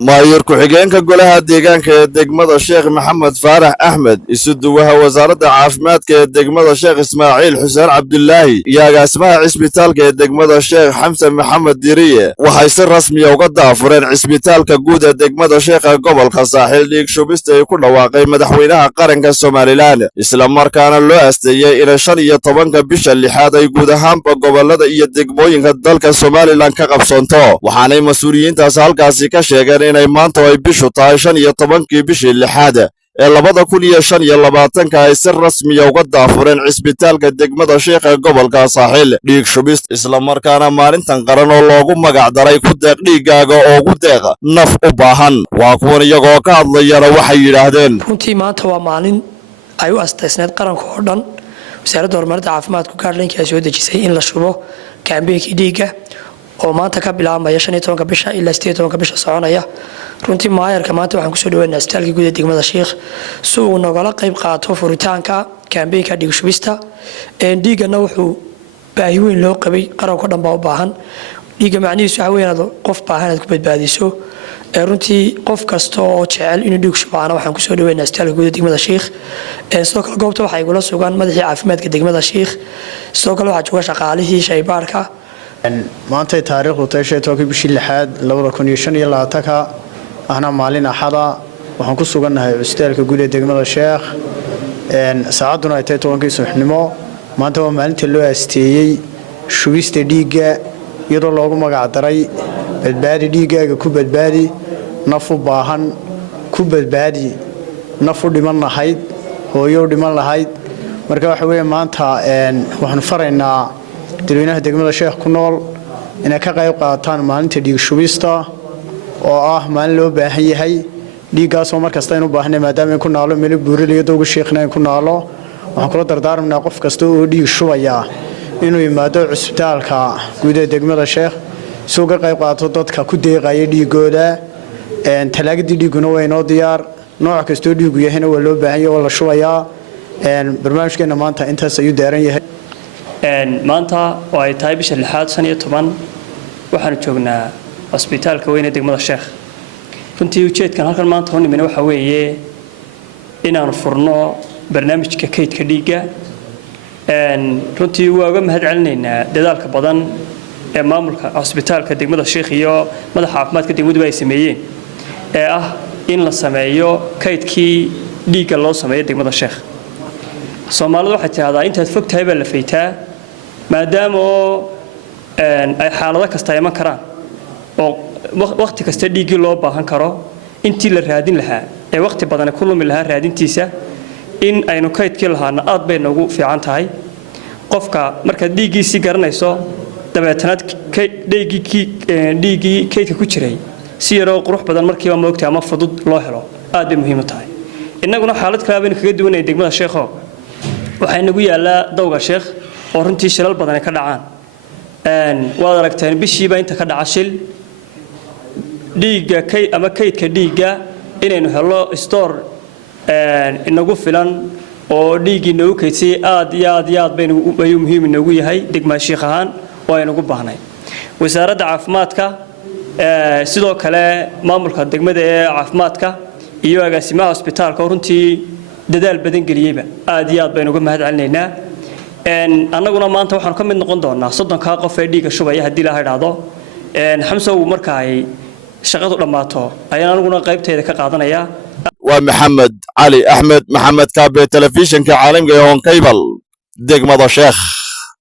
maayir ku-xigeenka golaha deegaanka ee degmada Sheekh Maxamed Faarax Axmed isuduwaha wasaaradda caafimaadka ee degmada Sheekh Ismaaciil Xuseen Cabdullaahi iyo agaasimaha cisbitaalka ee degmada Sheekh Xamsan Maxamed Diriye waxay si rasmi ah uga daafureen cisbitaalka guud ee degmada Sheekh gobolka Saaxil dhiig shubista ay ku dhawaaqay madaxweynaha qaranka Soomaaliland isla markaana loo asteeyay in 15 bisha lixaad ay guud ahaanba gobolada iyo degmooyinka dalka Soomaaliland ka qabsanto waxaanay mas'uuliyiintaas halkaasi ka sheegeen inay maanta ay bishu tahay 15 bishii lixaad ee 2025 ay si rasmi ah uga daafureen cisbitaalka degmada Sheekh gobolka Saaxil dhiig shubist isla markaana maalintan qaran oo loogu magac daray ku deeq dhiigaaga oo ugu deeq naf u baahan waa kuwan iyagoo ka hadlayana waxay yiraahdeen runtii maanta waa maalin ay u asteysneed qaranka oo dhan wasaaradda horumarinta caafimaadku gaadhlinkii ay soo dejisay in la shubo kaambeenkii dhiigga oo maanta ka bilaabmaya 15 bisha ilaa 18 bisha soconaya runtii maayarka maanta waxaan ku soo dhaweynaa isbitaalka guud ee degmada Sheekh si uu nagala qayb qaato furitaanka kaambeenka dhiig shubista dhiigana wuxuu baahi weyn loo qabay qaranka dhan baa u baahan dhiigga macnihiisu waxa weeyaan qof baahan aad ku badbaadiso runtii qof kasta oo jecel inuu dhiig shubaana waxaan ku soo dhaweynaa isbitaalka guud ee degmada Sheekh sidoo kale goobta waxay igula sugan madaxii caafimaadka degmada Sheekh sidoo kale waxaa jooga shaqaalihii shaybaarka maanta taariikhdu tahay 15 bishii lixaad 2025 ahna maalin axada waxaan ku sugannahay cisbitaalka guud ee degmada Sheekh saacaduna ay tahay 10 subaxnimo maanta waa maalinta loo asteeyay shubista dhiigga iyadoo loogu magac daray badbaadi dhiigaaga ku badbaadi naf u baahan ku badbaadi naf u dhiman lahayd hooyo dhiman lahayd marka waxa weeye maanta waxaan faraynaa dadweynaha degmada Sheekh ku nool inay ka qayb qaataan maalinta dhiig shubista oo ah maalin loo baahan yahay dhiiggaas oo markasta inuu baahnay maadaama ay ku naalo meel buuraley doogu sheekhnay ku naalo waxaan kula dardaarmaynaa qof kasta oo dhiig shubaya inuu yimaado cisbitaalka guud ee degmada Sheekh soo ka qayb qaato dadka ku deeqaya dhiigooda talaagada dhiiguna waa inoo diyaar nooc kasta oo dhiigu yahayna waa loo baahan yahay oo la shubayaa barnaamijkeena maanta intaas ayuu daaran yahay maanta oo ay tahay bisha lixaad 15 waxaan joognaa cisbitaalka weyn ee degmada Sheekh runtii ujeedkan halkan maanta oo nimina waxa weeye inaan furno barnaamijka kaydka dhiigga runtii waa uga mahadcelinaynaa dadaalka badan ee maamulka cisbitaalka degmada Sheekh iyo madaxa caafimaadka degmadu ay sameeyeen ee ah in la sameeyo kaydkii dhiigga loo sameeyo degmada Sheekh Soomaalidu waxay tiraahdaa intaad fog tahay baa la faytaa maadaama ay xaalado kasta iman karaan oo waqti kasta dhiigii loo baahan karo intii la raadin lahaa ee waqti badan ku lumi lahaa raadintiisa in aynu kaydkii lahaana aad bay nagu fiican tahay qofka marka dhiigiisi garanayso dabeetana dhiigii kaydka ku jiray si yaroo qurux badan markiiba moogtay ama fudud loo helo aad bay muhiim u tahay innaguna xaalad kale baynu kaga duwanay degmada Sheekh waxay nagu yaalaa dawga Sheekh oo runtii shilal badan ka dhacaan waad aragteen bishiiba inta ka dhaca shil dhiigga ama kaydka dhiigga inaynu helo store inagu filan oo dhiigii nagu kaydsay aad iyo aad baynu muhiim inoogu yahay degmada Sheekh ahaan oo aynu ugu baahnay wasaaradda caafimaadka sidoo kale maamulka degmada ee caafimaadka iyo agaasimaha cisbitaalka runtii dadaal badan galiyayba aad iyo aad baynu uga mahadcelinaynaa annaguna maanta waxaan ka mid noqon doonaa 30 qof ee dhiigga shubaya hadii la yiraahdo xamsow marka ay shaqadu dhamaato ayaan anaguna qaybteeda ka qaadanaya waa Maxamed Cali Axmed Maxamed Kaabe telefishinka caalamka ee Hon Cable degmada Sheekh